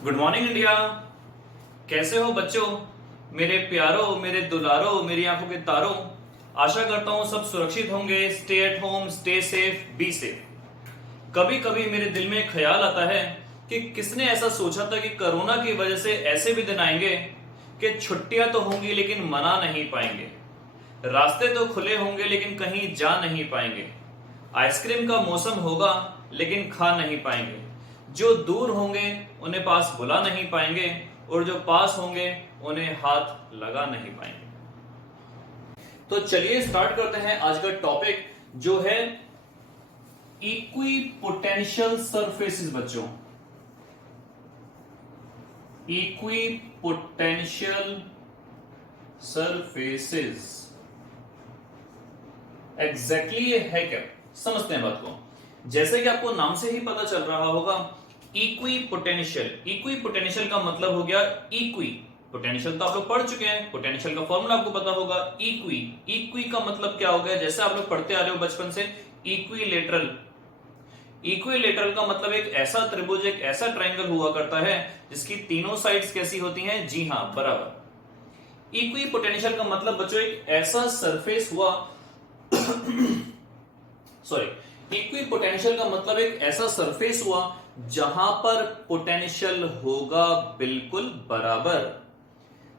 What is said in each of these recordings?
Good morning India. कैसे हो बच्चों, मेरे प्यारो, मेरे दुलारो, मेरी आंखों के तारों। आशा करता हूं सब सुरक्षित होंगे। Stay at home, stay safe, be safe. कभी कभी मेरे दिल में एक ख्याल आता है कि किसने ऐसा सोचा था कि कोरोना की वजह से ऐसे भी दिन आएंगे कि छुट्टियां तो होंगी लेकिन मना नहीं पाएंगे, रास्ते तो खुले होंगे लेकिन कहीं जा नहीं पाएंगे, आइसक्रीम का मौसम होगा लेकिन खा नहीं पाएंगे, जो दूर होंगे उन्हें पास बुला नहीं पाएंगे और जो पास होंगे उन्हें हाथ लगा नहीं पाएंगे। तो चलिए स्टार्ट करते हैं आज का टॉपिक जो है इक्वी पोटेंशियल सरफेसेस। बच्चों, इक्वी पोटेंशियल सरफेसेस एग्जैक्टली है क्या, समझते हैं बात को। जैसे कि आपको नाम से ही पता चल रहा होगा, इक्वी पोटेंशियल। इक्वी पोटेंशियल का मतलब हो गया इक्वी। पोटेंशियल तो आप लोग पढ़ चुके हैं, पोटेंशियल का फॉर्मूला आपको पता होगा इक्वी। इक्वी का मतलब क्या हो गया, जैसे आप लोग पढ़ते आ रहे हो बचपन से, इक्विलेटरल। इक्विलेटरल का मतलब एक ऐसा त्रिभुज, एक ऐसा ट्रायंगल हुआ करता है जिसकी तीनों साइड्स कैसी होती हैं, जी हां, बराबर। इक्वी पोटेंशियल का मतलब बच्चों एक ऐसा सरफेस हुआ सॉरी, इक्वी पोटेंशियल का मतलब एक ऐसा सरफेस हुआ जहां पर पोटेंशियल होगा बिल्कुल बराबर।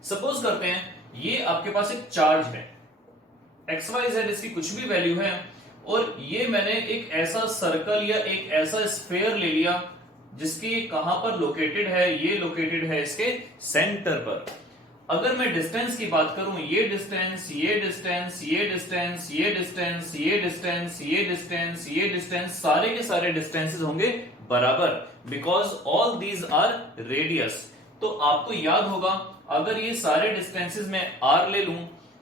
सपोज करते हैं ये आपके पास एक चार्ज है, एक्स वाई जेड इसकी कुछ भी वैल्यू है, और ये मैंने एक ऐसा सर्कल या एक ऐसा स्फीयर ले लिया जिसकी कहां पर लोकेटेड है, ये लोकेटेड है इसके सेंटर पर। अगर मैं डिस्टेंस की बात करूं, ये डिस्टेंस, ये डिस्टेंस, ये डिस्टेंस, ये डिस्टेंस, ये डिस्टेंस, ये डिस्टेंस, ये डिस्टेंस, सारे के सारे डिस्टेंसेस होंगे बराबर, because all these are radius. तो आपको याद होगा, अगर ये सारे डिस्टेंसेस में आर ले लूं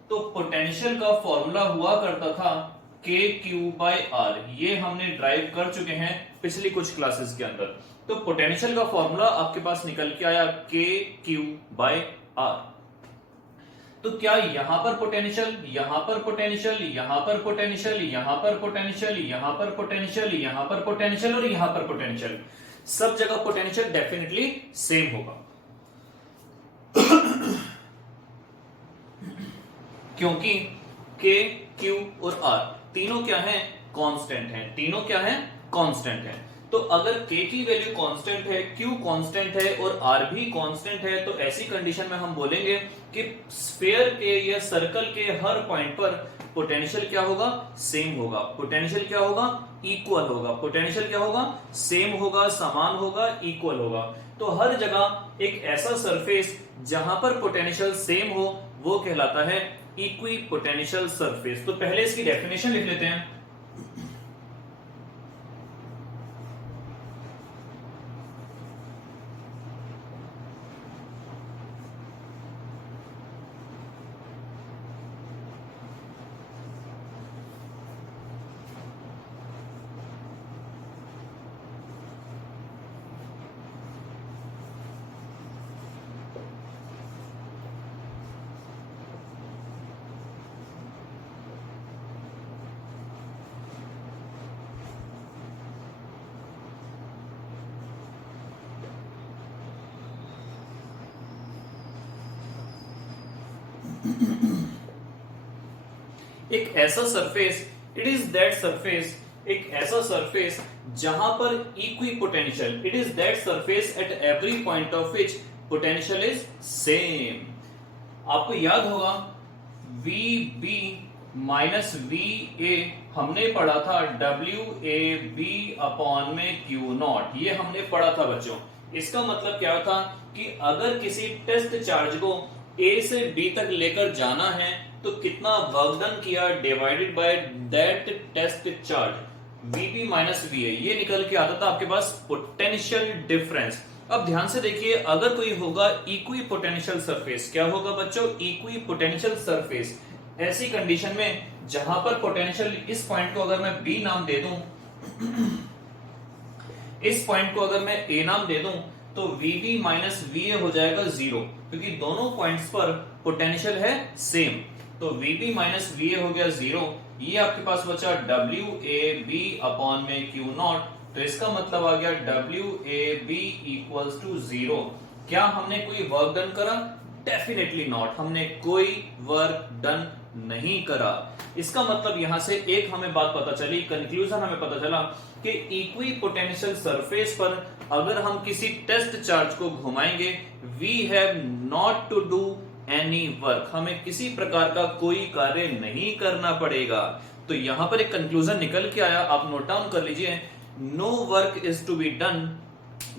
तो पोटेंशियल का फॉर्मूला हुआ करता था के क्यू बाय आर। ये हमने ड्राइव कर चुके हैं पिछली कुछ क्लासेस के अंदर। तो पोटेंशियल का फॉर्मूला आपके पास निकल के आया के क्यू बाय आर। तो क्या यहां पर पोटेंशियल, यहां पर पोटेंशियल, यहां पर पोटेंशियल, यहां पर पोटेंशियल, यहां पर पोटेंशियल, यहां पर पोटेंशियल और यहां पर पोटेंशियल, सब जगह पोटेंशियल डेफिनेटली सेम होगा। क्योंकि के, क्यू और आर तीनों क्या हैं, कांस्टेंट हैं। तीनों क्या हैं, कांस्टेंट हैं। तो अगर के की वैल्यू कांस्टेंट है, क्यू कांस्टेंट है और आर भी कांस्टेंट है, तो ऐसी कंडीशन में हम बोलेंगे कि स्फीयर के या सर्कल के हर पॉइंट पर पोटेंशियल क्या होगा, सेम होगा। पोटेंशियल क्या होगा, इक्वल होगा। पोटेंशियल क्या होगा, सेम होगा, समान होगा, इक्वल होगा। तो हर जगह एक ऐसा सरफेस जहां पर पोटेंशियल सेम हो वो कहलाता है इक्वी पोटेंशियल सरफेस। तो पहले इसकी डेफिनेशन लिख लेते हैं। एक ऐसा surface, it is that surface, एक ऐसा सरफेस जहां पर equipotential, it is that surface at every point of which potential is same. आपको याद होगा V B minus V A हमने पढ़ा था डब्ल्यू ए बी अपॉन में क्यू नॉट, ये हमने पढ़ा था बच्चों। इसका मतलब क्या था कि अगर किसी टेस्ट चार्ज को ए से बी तक लेकर जाना है तो कितना वर्क डन किया divided by that test charge, V B minus V A, ये निकल के आता था आपके पास पोटेंशियल डिफरेंस। अब ध्यान से देखिए, अगर कोई होगा इक्वी पोटेंशियल सरफेस, क्या होगा बच्चों, इक्वी पोटेंशियल सरफेस, ऐसी कंडीशन में जहां पर पोटेंशियल, इस पॉइंट को अगर मैं बी नाम दे दूं, इस पॉइंट को अगर मैं ए नाम दे दूं, तो वीबी माइनस वी ए हो जाएगा जीरो, क्योंकि दोनों पॉइंट्स पर पोटेंशियल है सेम। तो वीबी माइनस वी ए हो गया जीरो, ये आपके पास बचा डब्ल्यू ए बी अपॉन में क्यू नॉट, तो इसका मतलब आ गया W A B equals to 0। क्या हमने कोई वर्क डन करा? डेफिनेटली नॉट, हमने कोई वर्क डन नहीं करा। इसका मतलब यहां से एक हमें बात पता चली, कंक्लूजन हमें पता चला कि इक्वी पोटेंशियल सरफेस पर अगर हम किसी टेस्ट चार्ज को घुमाएंगे, we have not to do any work, हमें किसी प्रकार का कोई कार्य नहीं करना पड़ेगा। तो यहां पर एक कंक्लूजन निकल के आया, आप नोट डाउन कर लीजिए। No work is to be done,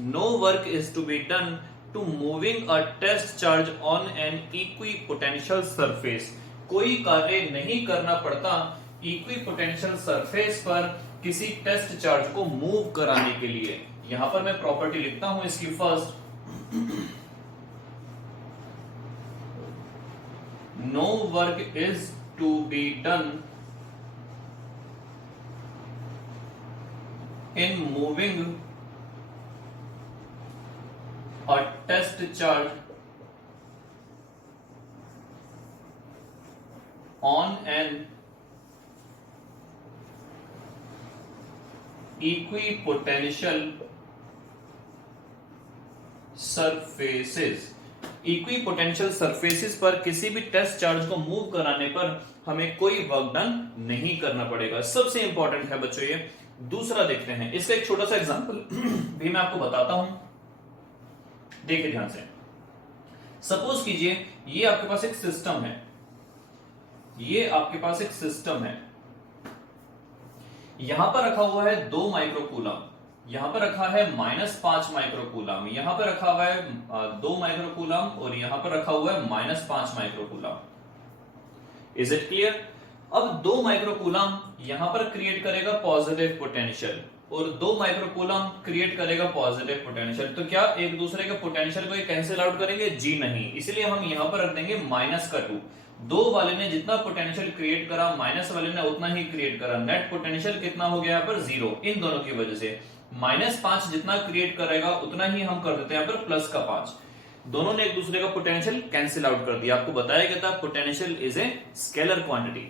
no work is to be done to moving a test charge on an equipotential surface. कोई कार्य नहीं करना पड़ता इक्वी पोटेंशियल सरफेस पर किसी टेस्ट चार्ज को मूव कराने के लिए। यहां पर मैं प्रॉपर्टी लिखता हूं इसकी first, no work is to be done in moving a test charge on an equipotential surfaces। Equipotential surfaces पर किसी भी टेस्ट चार्ज को मूव कराने पर हमें कोई वर्क डन नहीं करना पड़ेगा। सबसे इंपॉर्टेंट है बच्चों ये। दूसरा देखते हैं, इसका एक छोटा सा एग्जांपल भी मैं आपको बताता हूं, देखिए ध्यान से। सपोज कीजिए ये आपके पास एक सिस्टम है, ये आपके पास एक सिस्टम है, यहां पर रखा हुआ है 2 माइक्रोकूलम, यहां पर रखा है -5 माइक्रोकूलम, यहां पर रखा हुआ है 2 माइक्रोकूलम और यहां पर रखा हुआ है -5 माइक्रोकूलम। Is it clear? अब 2 माइक्रोकूलम यहां पर क्रिएट करेगा पॉजिटिव पोटेंशियल और 2 माइक्रोकूलम क्रिएट करेगा पॉजिटिव पोटेंशियल। तो क्या एक दूसरे के पोटेंशियल को ये कैंसिल आउट करेंगे? जी नहीं, इसलिए हम यहां पर रख देंगे -2। 2 वाले ने जितना पोटेंशियल क्रिएट करा, माइनस वाले ने उतना ही क्रिएट करा, नेट पोटेंशियल कितना हो गया यहाँ पर? 0। इन दोनों की वजह से -5 जितना क्रिएट करेगा उतना ही हम कर देते हैं यहाँ पर +5। दोनों ने एक दूसरे का पोटेंशियल कैंसिल आउट कर दिया। आपको बताया गया था potential is a scalar quantity,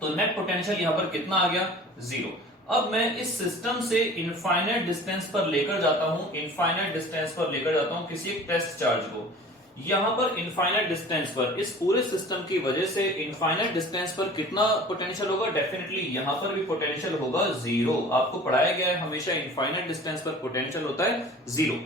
तो नेट पोटेंशियल यहां पर कितना आ गया? 0। अब मैं इस सिस्टम से इनफाइनाइट डिस्टेंस पर लेकर जाता हूं, इनफाइनाइट डिस्टेंस पर लेकर जाता हूं किसी एक टेस्ट चार्ज को। यहां पर इनफाइनाइट डिस्टेंस पर, इस पूरे सिस्टम की वजह से इनफाइनाइट डिस्टेंस पर कितना पोटेंशियल होगा? डेफिनेटली यहां पर भी पोटेंशियल होगा 0। आपको पढ़ाया गया है हमेशा इनफाइनाइट डिस्टेंस पर पोटेंशियल होता है 0।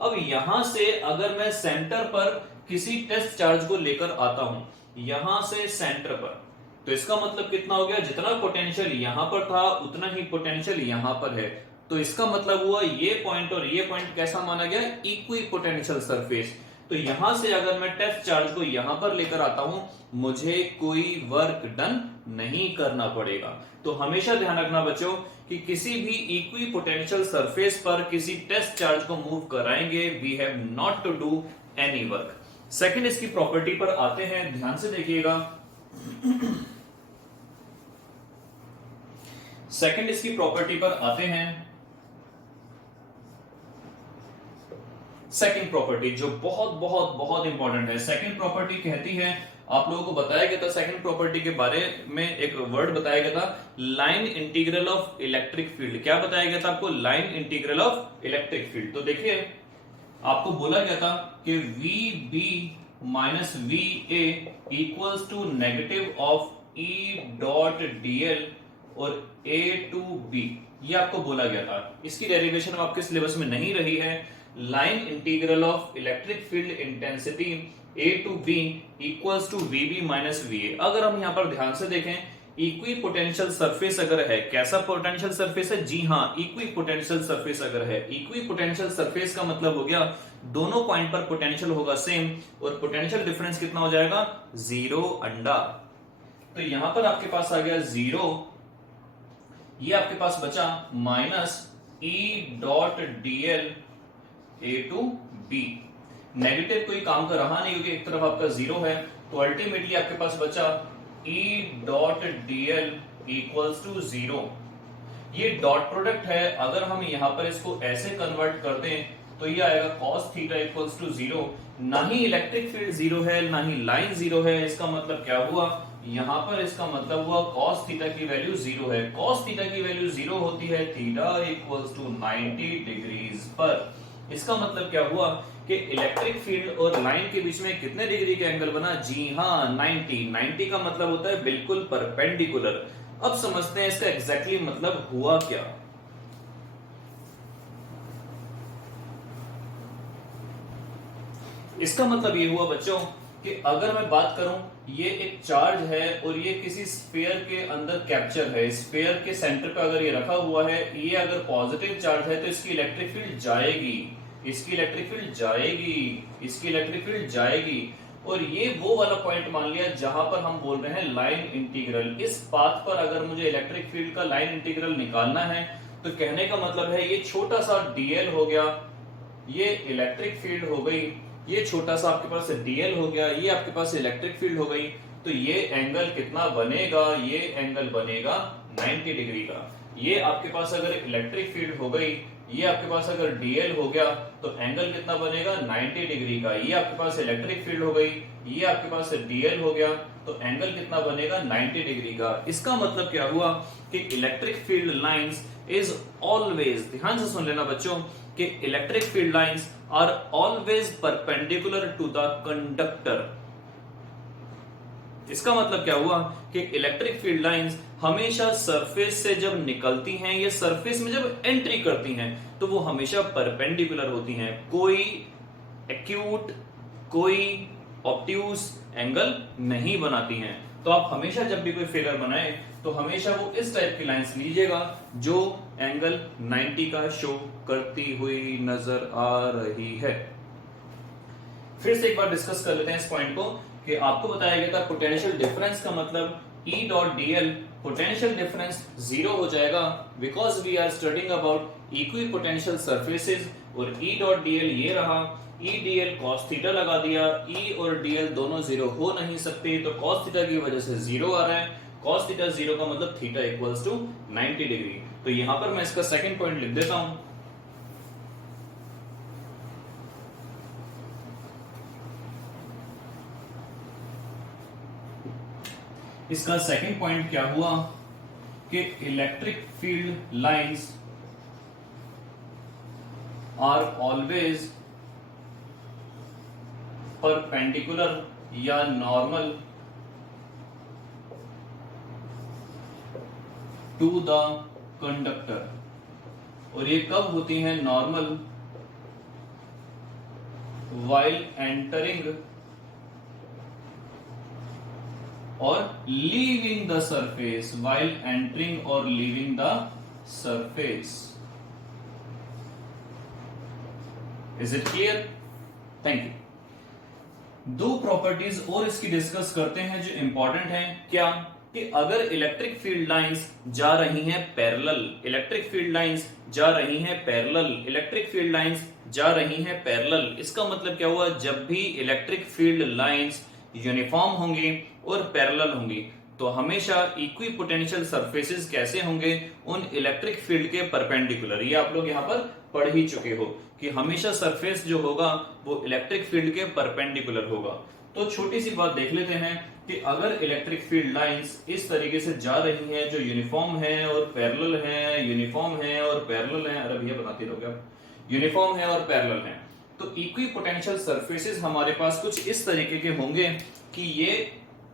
अब यहां से अगर मैं सेंटर पर किसी टेस्ट चार्ज को लेकर आता हूं, यहां से सेंटर पर, तो इसका मतलब कितना हो गया? जितना पोटेंशियल यहां पर था उतना ही पोटेंशियल यहां पर है। तो इसका मतलब हुआ ये पॉइंट और ये पॉइंट कैसा माना गया? Equipotential surface. तो यहां से अगर मैं टेस्ट चार्ज को यहां पर लेकर आता हूं, मुझे कोई वर्क डन नहीं करना पड़ेगा। तो हमेशा ध्यान रखना बच्चों कि किसी भी इक्विपोटेंशियल सरफेस पर किसी टेस्ट चार्ज को मूव कराएंगे, we have not to do any work. Second इसकी प्रॉपर्टी पर आते हैं, ध्यान से देखिएगा। सेकंड इसकी प्रॉपर्टी पर आते हैं। सेकंड प्रॉपर्टी जो बहुत बहुत बहुत इंपॉर्टेंट है। सेकंड प्रॉपर्टी कहती है, आप लोगों को बताया गया था सेकंड प्रॉपर्टी के बारे में, एक वर्ड बताया गया था, line integral of electric field. क्या बताया गया था आपको? Line integral of electric field. तो देखिए आपको बोला गया था कि V B minus V A equals to negative of E dot d l और ए टू बी, ये आपको बोला गया था। इसकी डेरिवेशन आपके सिलेबस में नहीं रही है। Line integral of electric field intensity A to B equals to V B minus V A. अगर हम यहां पर ध्यान से देखें, इक्वी पोटेंशियल सरफेस अगर है, कैसा पोटेंशियल सरफेस है? जी हाँ, इक्वी पोटेंशियल सरफेस अगर है, इक्वी पोटेंशियल सरफेस का मतलब हो गया दोनों पॉइंट पर पोटेंशियल होगा सेम और पोटेंशियल डिफरेंस कितना हो जाएगा? 0 अंडा। तो यहां पर आपके पास आ गया 0, ये आपके पास बचा minus E dot d l A to B. Negative कोई काम का रहा नहीं क्योंकि एक तरफ आपका 0 है, तो अल्टीमेटली आपके पास बचा E dot d l equals to 0। ये डॉट प्रोडक्ट है, अगर हम यहां पर इसको ऐसे कन्वर्ट कर दें तो ये आएगा cos थीटा इक्वल्स टू 0। ना ही इलेक्ट्रिक फील्ड 0 है, ना ही लाइन 0 है। इसका मतलब क्या हुआ? यहां पर इसका मतलब हुआ cos थीटा की वैल्यू 0 है। cos थीटा की वैल्यू 0 होती है थीटा इक्वल्स टू 90 डिग्रीज पर। इसका मतलब क्या हुआ कि इलेक्ट्रिक फील्ड और लाइन के बीच में कितने डिग्री का एंगल बना? जी हाँ, 90 का मतलब होता है बिल्कुल परपेंडिकुलर। अब समझते हैं इसका एग्जैक्टली मतलब हुआ क्या। इसका मतलब ये हुआ बच्चों कि अगर मैं बात करूं, ये एक चार्ज है और ये किसी स्फीयर के अंदर कैप्चर है। स्फीयर के सेंटर पे अगर ये रखा हुआ है, ये अगर पॉजिटिव चार्ज है तो इसकी इलेक्ट्रिक फील्ड जाएगी, इसकी इलेक्ट्रिक फील्ड जाएगी, इसकी इलेक्ट्रिक फील्ड जाएगी। और ये वो वाला पॉइंट मान लिया जहां पर हम बोल रहे हैं लाइन इंटीग्रल। इस पाथ पर अगर मुझे इलेक्ट्रिक फील्ड का लाइन इंटीग्रल निकालना है तो कहने का मतलब है ये छोटा सा डीएल हो गया, ये इलेक्ट्रिक फील्ड हो गई, ये छोटा सा आपके पास डीएल हो गया, ये आपके पास इलेक्ट्रिक फील्ड हो गई। तो ये एंगल कितना बनेगा? ये एंगल बनेगा 90 डिग्री का। ये आपके पास अगर इलेक्ट्रिक फील्ड हो गई, ये आपके पास अगर डीएल हो गया तो एंगल कितना बनेगा? 90 डिग्री का। ये आपके पास इलेक्ट्रिक फील्ड हो गई, ये आपके पास डीएल हो गया तो एंगल कितना बनेगा? 90 डिग्री का। इसका मतलब क्या हुआ कि electric field lines is always, ध्यान से सुन लेना बच्चों, कि electric field lines are always perpendicular to the conductor. इसका मतलब क्या हुआ कि इलेक्ट्रिक फील्ड लाइंस हमेशा सरफेस से जब निकलती हैं या सरफेस में जब एंट्री करती हैं तो वो हमेशा परपेंडिकुलर होती हैं। कोई एक्यूट, कोई ऑब्ट्यूज एंगल नहीं बनाती हैं। तो आप हमेशा जब भी कोई फिगर बनाए तो हमेशा वो इस टाइप की लाइंस लीजिएगा जो एंगल 90 का शो करती हुई नजर आ रही है। फिर से एक बार डिस्कस कर लेते हैं इस पॉइंट को कि आपको बताया गया था पोटेंशियल डिफरेंस का मतलब E dot d l, potential difference 0 हो जाएगा because we are studying about equipotential surfaces. और E डॉट डीएल ये रहा, E डीएल cos थीटा लगा दिया, E और डीएल दोनों 0 हो नहीं सकते तो cos थीटा की वजह से 0 आ रहा है। cos थीटा 0 का मतलब थीटा इक्वल्स टू 90 डिग्री। तो यहां पर मैं इसका सेकंड पॉइंट लिख देता हूं। इसका सेकंड पॉइंट क्या हुआ कि electric field lines are always perpendicular या नॉर्मल टू द कंडक्टर। और ये कब होती हैं? नॉर्मल वाइल एंटरिंग और leaving the surface, while entering और leaving the surface. Is it clear? Thank you. दो प्रॉपर्टीज और इसकी डिस्कस करते हैं जो इंपॉर्टेंट हैं। क्या कि अगर इलेक्ट्रिक फील्ड लाइंस जा रही हैं पैरेलल, इलेक्ट्रिक फील्ड लाइंस जा रही हैं पैरेलल, इलेक्ट्रिक फील्ड लाइंस जा रही हैं पैरेलल, इसका मतलब क्या हुआ? जब भी इलेक्ट्रिक फील्ड लाइंस यूनिफॉर्म होंगी और पैरेलल होंगी तो हमेशा इक्वी पोटेंशियल सरफेसेस कैसे होंगे? उन इलेक्ट्रिक फील्ड के परपेंडिकुलर। ये आप लोग यहां पर पढ़ ही चुके हो कि हमेशा सरफेस जो होगा वो इलेक्ट्रिक फील्ड के परपेंडिकुलर होगा। तो छोटी सी बात देख लेते हैं कि अगर इलेक्ट्रिक फील्ड लाइंस इस तरीके से जा रही हैं जो यूनिफॉर्म है और पैरेलल है, यूनिफॉर्म है और पैरेलल है, अरे भैया बताते रहोगे आप, यूनिफॉर्म है और पैरेलल है, तो इक्वी पोटेंशियल सरफेसेस हमारे पास कुछ इस तरीके के होंगे कि ये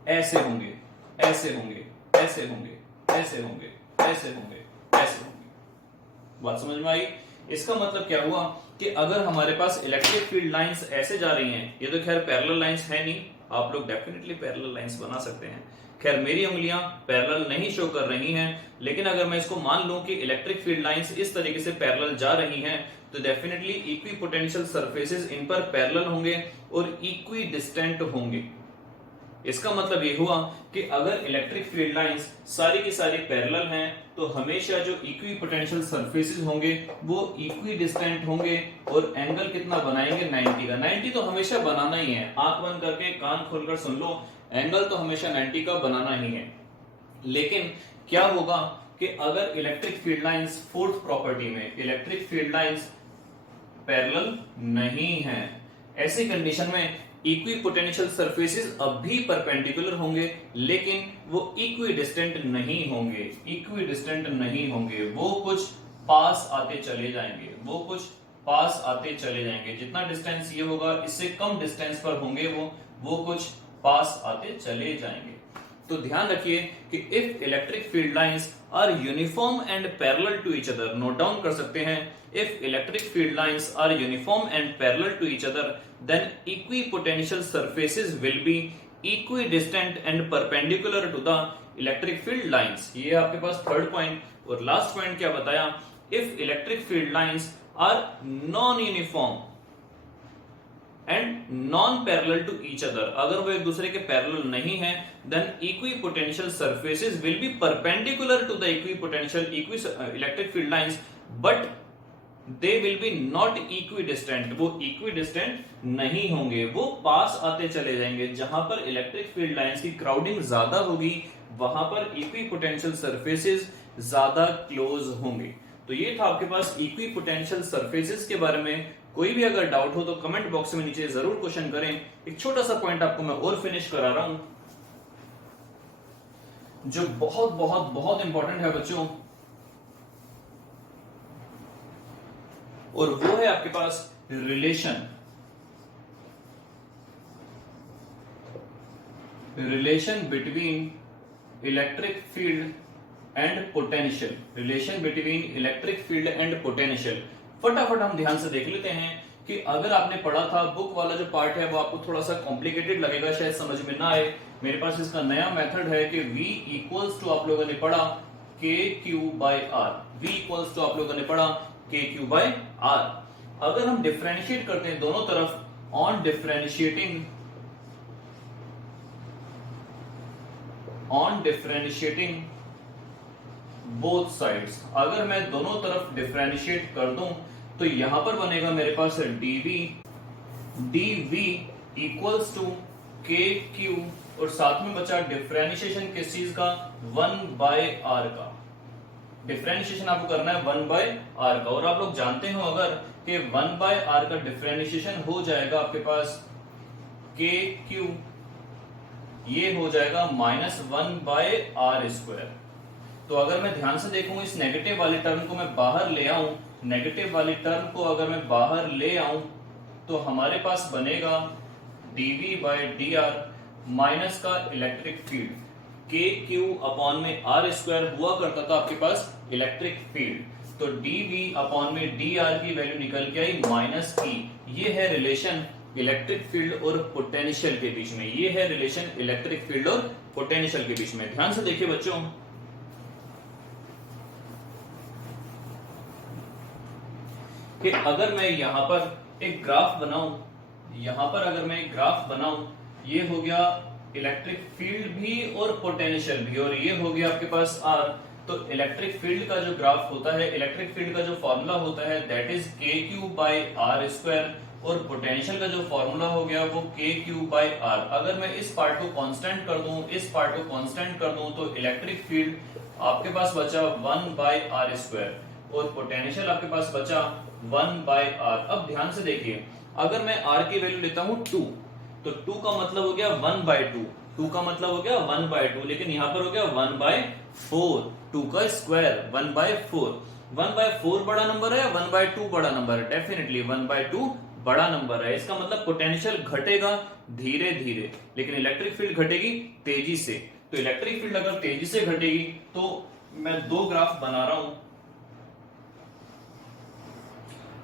ऐसे होंगे, ऐसे होंगे, ऐसे होंगे, ऐसे होंगे, ऐसे होंगे, ऐसे होंगे। बात समझ में आई? इसका मतलब क्या हुआ कि अगर हमारे पास इलेक्ट्रिक फील्ड लाइंस ऐसे जा रही हैं, ये तो खैर पैरेलल लाइंस है नहीं, आप लोग डेफिनेटली पैरेलल लाइंस बना सकते हैं। खैर मेरी उंगलियां पैरेलल नहीं शो कर रही हैं, लेकिन अगर मैं इसको मान लूं कि इलेक्ट्रिक फील्ड लाइंस इस तरीके से पैरेलल जा रही हैं तो डेफिनेटली इक्वी पोटेंशियल सरफेसेस इन पर पैरेलल होंगे और इक्वी डिस्टेंट होंगे। इसका मतलब ये हुआ कि अगर इलेक्ट्रिक फील्ड लाइंस सारी की सारी पैरेलल हैं तो हमेशा जो इक्वी पोटेंशियल सरफेसेस होंगे वो इक्वी डिस्टेंट होंगे और एंगल कितना बनाएंगे? 90 का। 90 तो हमेशा बनाना ही है, आंख बंद करके कान खोलकर सुन लो, एंगल तो हमेशा 90 का बनाना ही है। लेकिन क्या होगा कि अगर electric field lines, fourth property में इलेक्ट्रिक फील्ड लाइंस पैरेलल नहीं है, ऐसी कंडीशन में इक्वी पोटेंशियल सरफेसेस अब भी परपेंडिकुलर होंगे, लेकिन वो इक्वी डिस्टेंट नहीं होंगे, इक्वी डिस्टेंट नहीं होंगे, वो कुछ पास आते चले जाएंगे, वो कुछ पास आते चले जाएंगे। जितना डिस्टेंस ये होगा इससे कम डिस्टेंस पर होंगे वो कुछ पास आते चले जाएंगे। तो ध्यान रखिए कि if electric field lines are uniform and parallel to each other, note down कर सकते हैं, if electric field lines are uniform and parallel to each other then equipotential surfaces will be equidistant and perpendicular to the electric field lines. ये आपके पास third point. और last point क्या बताया, if electric field lines are non uniform and non parallel to each other, अगर वो एक दूसरे के पैरेलल नहीं है, then equipotential surfaces will be perpendicular to the equipotential electric field lines but they will be not equidistant, वो equidistant नहीं होंगे, वो पास आते चले जाएंगे। जहां पर इलेक्ट्रिक फील्ड लाइंस की क्राउडिंग ज्यादा होगी वहां पर इक्विपोटेंशियल सरफेसेस ज्यादा क्लोज होंगे। तो ये था आपके पास इक्विपोटेंशियल सरफेसेस के बारे में। कोई भी अगर डाउट हो तो कमेंट बॉक्स में नीचे जरूर क्वेश्चन करें। एक छोटा सा पॉइंट आपको मैं और फिनिश करा रहा हूं जो बहुत बहुत बहुत इंपॉर्टेंट है बच्चों, और वो है आपके पास relation between electric field and potential, relation between electric field and potential. फटाफट हम ध्यान से देख लेते हैं कि अगर आपने पढ़ा था बुक वाला जो पार्ट है वो आपको थोड़ा सा कॉम्प्लिकेटेड लगेगा, शायद समझ में ना आए। मेरे पास इसका नया मेथड है कि V इक्वल्स टू आप लोगों ने पढ़ा KQ/R, V इक्वल्स टू आप लोगों ने पढ़ा KQ/R। अगर हम डिफरेंशिएट करते हैं दोनों तरफ, ऑन डिफरेंशिएटिंग बोथ साइड्स, अगर मैं दोनों तरफ डिफरेंशिएट कर दूं तो यहां पर बनेगा मेरे पास dV इक्वल्स टू KQ और साथ में बचा डिफरेंशिएशन किस चीज का, 1/R का। डिफरेंशिएशन आपको करना है 1/R का, और आप लोग जानते हो अगर कि 1/R का डिफरेंशिएशन हो जाएगा आपके पास KQ, ये हो जाएगा -1/R²। तो अगर मैं ध्यान से देखूं इस नेगेटिव वाली टर्म को मैं बाहर ले आऊं, नेगेटिव वाली टर्म को अगर मैं बाहर ले आऊं तो हमारे पास बनेगा dV/dR माइनस का इलेक्ट्रिक फील्ड, KQ/R² हुआ करता था आपके पास इलेक्ट्रिक फील्ड, तो dV/dR की वैल्यू निकल के आई -E। ये है रिलेशन इलेक्ट्रिक फील्ड और पोटेंशियल के बीच में, ये है रिलेशन इलेक्ट्रिक फील्ड और पोटेंशियल के बीच में। ध्यान से देखिए बच्चों, कि अगर मैं यहां पर एक ग्राफ बनाऊं, यहां पर अगर मैं एक ग्राफ बनाऊं, ये हो गया इलेक्ट्रिक फील्ड भी और पोटेंशियल भी, और ये हो गया आपके पास R। तो इलेक्ट्रिक फील्ड का जो ग्राफ होता है, इलेक्ट्रिक फील्ड का जो फॉर्मूला होता है दैट इज KQ/R², और पोटेंशियल का जो फॉर्मूला हो गया वो KQ/R। अगर मैं इस पार्ट को कांस्टेंट कर दूं, इस पार्ट को कांस्टेंट कर दूं, तो इलेक्ट्रिक फील्ड आपके पास बचा 1/R² और पोटेंशियल आपके पास बचा 1/R। अब ध्यान से देखिए, अगर मैं R की वैल्यू लेता हूं 2, तो 2 का मतलब हो गया 1/2, 2 का मतलब हो गया 1/2, लेकिन यहां पर हो गया 1/4, 2 का स्क्वायर 1/4। 1/4 बड़ा नंबर है, 1/2 बड़ा नंबर है, डेफिनेटली 1/2 बड़ा नंबर है। इसका मतलब पोटेंशियल घटेगा धीरे धीरे, लेकिन इलेक्ट्रिक फील्ड घटेगी तेजी से। तो इलेक्ट्रिक फील्ड अगर तेजी से घटेगी तो मैं दो ग्राफ बना रहा हूं,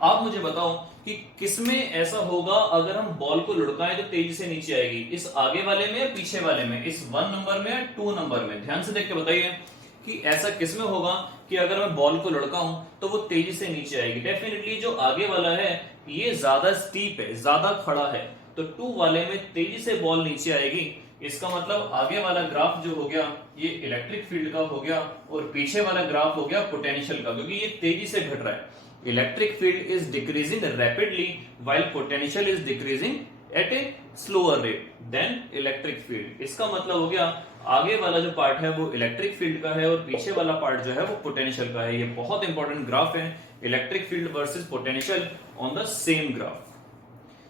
आप मुझे बताओ कि किसमें ऐसा होगा अगर हम बॉल को लुढ़काएं तो तेजी से नीचे आएगी, इस आगे वाले में या पीछे वाले में, इस 1 नंबर में या 2 नंबर में। ध्यान से देख के बताइए कि ऐसा किसमें होगा कि अगर मैं बॉल को लुढ़काऊं तो वो तेजी से नीचे आएगी। डेफिनेटली जो आगे वाला है ये ज्यादा स्टीप है, ज्यादा खड़ा है, तो 2 वाले में तेजी से बॉल नीचे आएगी। इसका मतलब आगे वाला ग्राफ जो हो गया ये इलेक्ट्रिक फील्ड का हो गया और पीछे वाला ग्राफ हो गया पोटेंशियल का, क्योंकि ये तेजी से घट रहा है। Electric field is decreasing rapidly while potential is decreasing at a slower rate than electric field. इसका मतलब हो गया आगे वाला जो पार्ट है वो इलेक्ट्रिक फील्ड का है और पीछे वाला पार्ट जो है वो पोटेंशियल का है। ये बहुत इंपॉर्टेंट ग्राफ है, electric field versus potential on the same graph.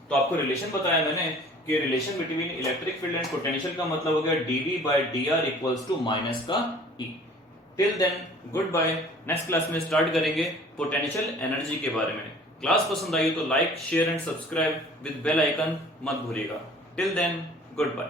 तो आपको रिलेशन बताया मैंने कि relation between electric field and potential का मतलब हो गया dv by dr equals to minus का e। Till then good bye. Next class में स्टार्ट करेंगे पोटेंशियल एनर्जी के बारे में। क्लास पसंद आई तो like share and subscribe with bell icon मत भूलिएगा। Till then good bye.